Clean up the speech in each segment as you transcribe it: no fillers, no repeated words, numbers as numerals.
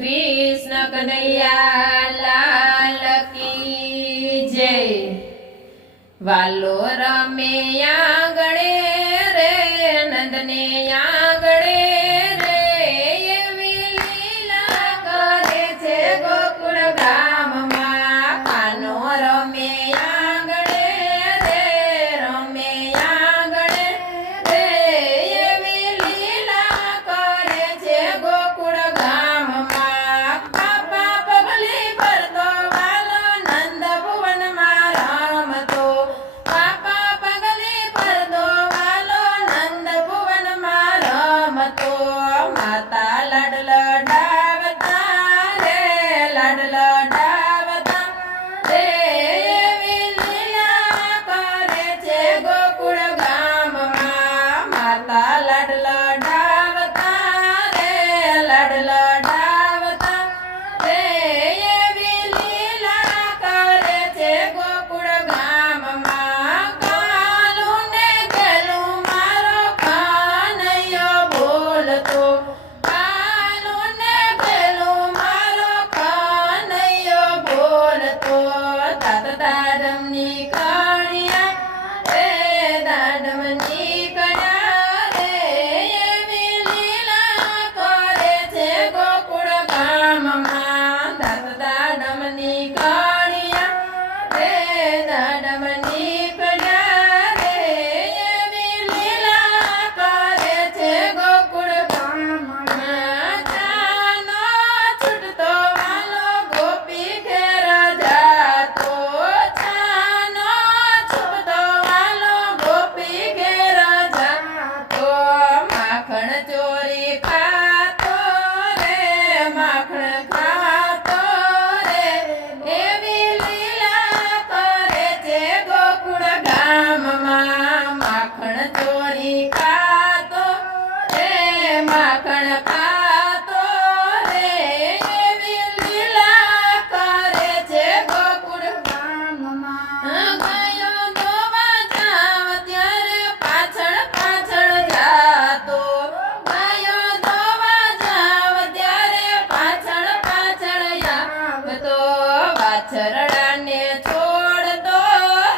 कृष्ण कन्हैया लाल की जय। वालो रमे आंगणे रे नंदने आंगणे रे एवी लीला करे छे गोकुळ गाममां। कानो रमे आंगणे रे रमे आंगणे रे एवी लीला करे छे गोकुळ गाममां। बापा पगली भरतो वालो नंद भुवનમાં રમતો। બાપા પગલી ભરતો વાલો નંદ ભુવનમાં રમતો। માતા લાડ લડાવતા રે લાડ લડાવતા રે એવી લીલા કરે છે ગોકુળ ગામમાં। માતા લાડ લડાવતા રે લાડ લડાવતા રે એવી લીલા કરે છે ગોકુળ ગામમાં। કાલું ને ગેલું મારો કનૈયો બોલતો। કાલું ને ગેલું મારો કનૈયો બોલતો। દાદ દાડમની કણિયા રે દાડમની કણિયા રે એવી લીલા કરે છે ગોકુળ ગામમાં। દાદ દાડમની કણિયા રે દાડમની કણિયા રે એવી લીલા કરે છે ગોકુળ ગામમાં। ચાનો છૂટતો વાલો ગોપી ઘેર જાતો। ચાનો છૂટતો વાલો ગોપી ઘેર જાતો। માખણ ચોરી ખાતો રે માખણ ખાતો રે એવી લીલા કરે છે ગોકુળ ગામમાં। માખણ ચોરી ખાતો રે માખણ ખાતો રે એવી લીલા કરે છે ગોકુળ ગામમાં। ગાયો દોવા જાવ ત્યારે પાછળ પાછળ જાતો। ગાયો દોવા જાવ ત્યારે પાછળ પાછળ આવતો। વાછરડાને છોડતો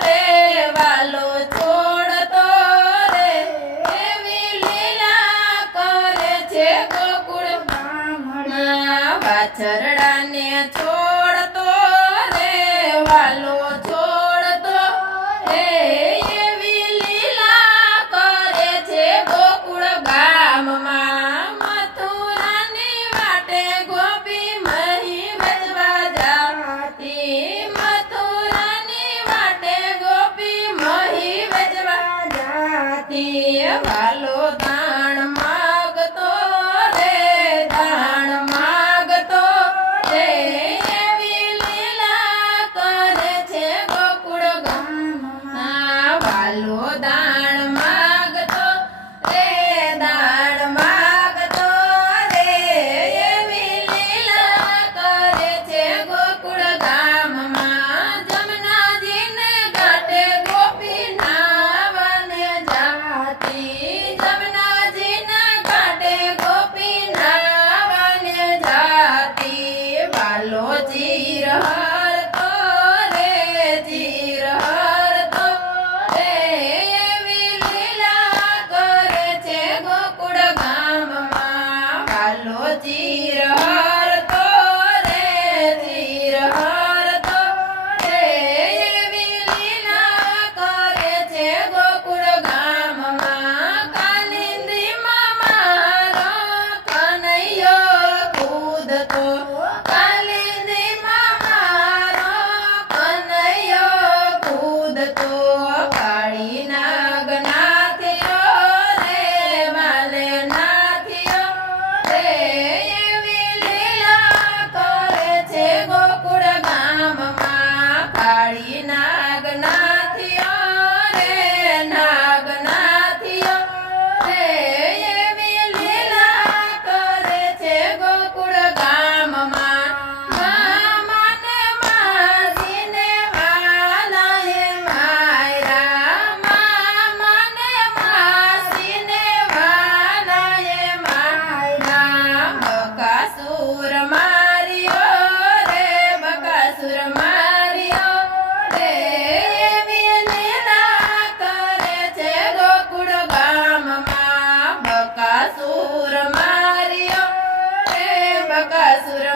રે વાલો છોડતો રે એવી લીલા કરે છે ગોકુળ ગામમાં। વાછરડાને છોડતો રે વાલો છોડતો રે એવી લીલા કરે છે ગોકુળ ગામમાં। મથુરાની વાટે ગોપી મહી વેચવા જાતી। મથુરાની વાટે ગોપી મહી વેચવા જાતી। વાલો દાણ માગતો રે દાણ માગતો રે એવી લીલા કરે છે બકાસુર